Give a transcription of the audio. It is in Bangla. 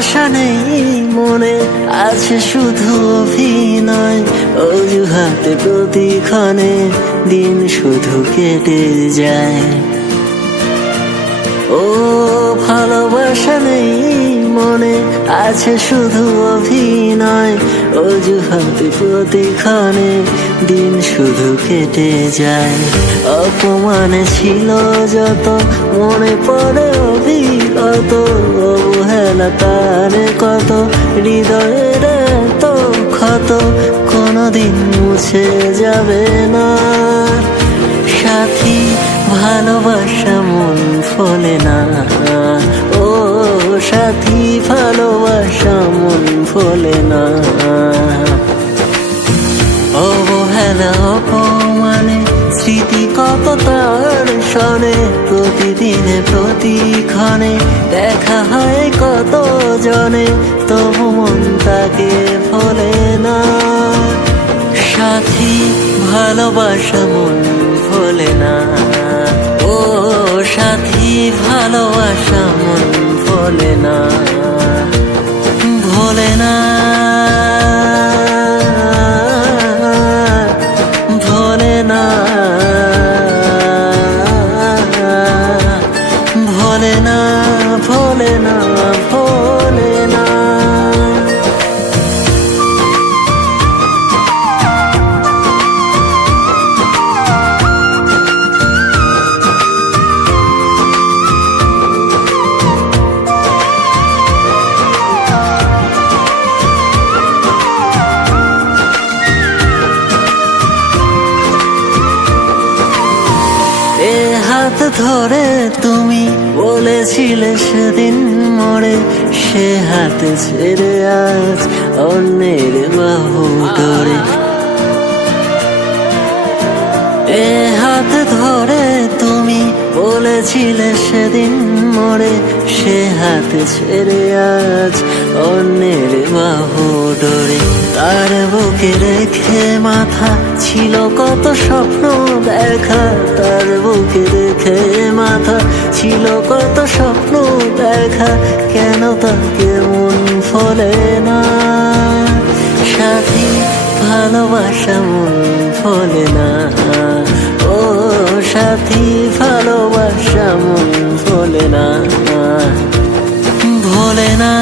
ভালোবাসা নেই মনে আছে শুধু অভিনয়, অজুহাতে প্রতিক্ষণে দিন শুধু কেটে যায়। ও ভালোবাসা নেই মনে আছে শুধু অভিনয়, অজুহাতে প্রতিক্ষণে দিন শুধু কেটে যায়। অপমানে ছিল যত মনে পড়ে অবিরত, অবহেলা তার কত হৃদয়ের এত ক্ষত কোনদিন মুছে যাবে না। সাথী ভালোবাসা মন ফলে না, ও সাথী ভালোবাসা মন ফলে না। অবহেলা অপমানে স্মৃতি কত তার শোনে, প্রতিদিনে প্রতিক্ষণে দেখা হয় কত জনে, তবু মন তাকে ফলে না। সাথী ভালোবাসা মন ফলে না, ও সাথী ভালোবাসা মন ফলে না, ভোলে না, ভোলে না, ভোলে না, ভোলে না, ভোলে না। এ হাত ধরে তুমি বলেছিলে সেদিন মোড়ে, সে হাতে ছেড়ে আজ অন্যের বাহু ধরে। এ হাত ধরে তুমি বলেছিলে সেদিন মোড়ে, সে হাতে ছেড়ে আজ অন্যের বাহু ডোরে। তার বুকে রেখে মাথা ছিল কত স্বপ্ন দেখা, তার বুকে রেখে মাথা ছিল কত স্বপ্ন দেখা, কেন তাকে মন ফলে না। সাথী ভালোবাসা মন ফলে না, ও সাথী ভালোবাসা মন ফলে না, ভোলে না।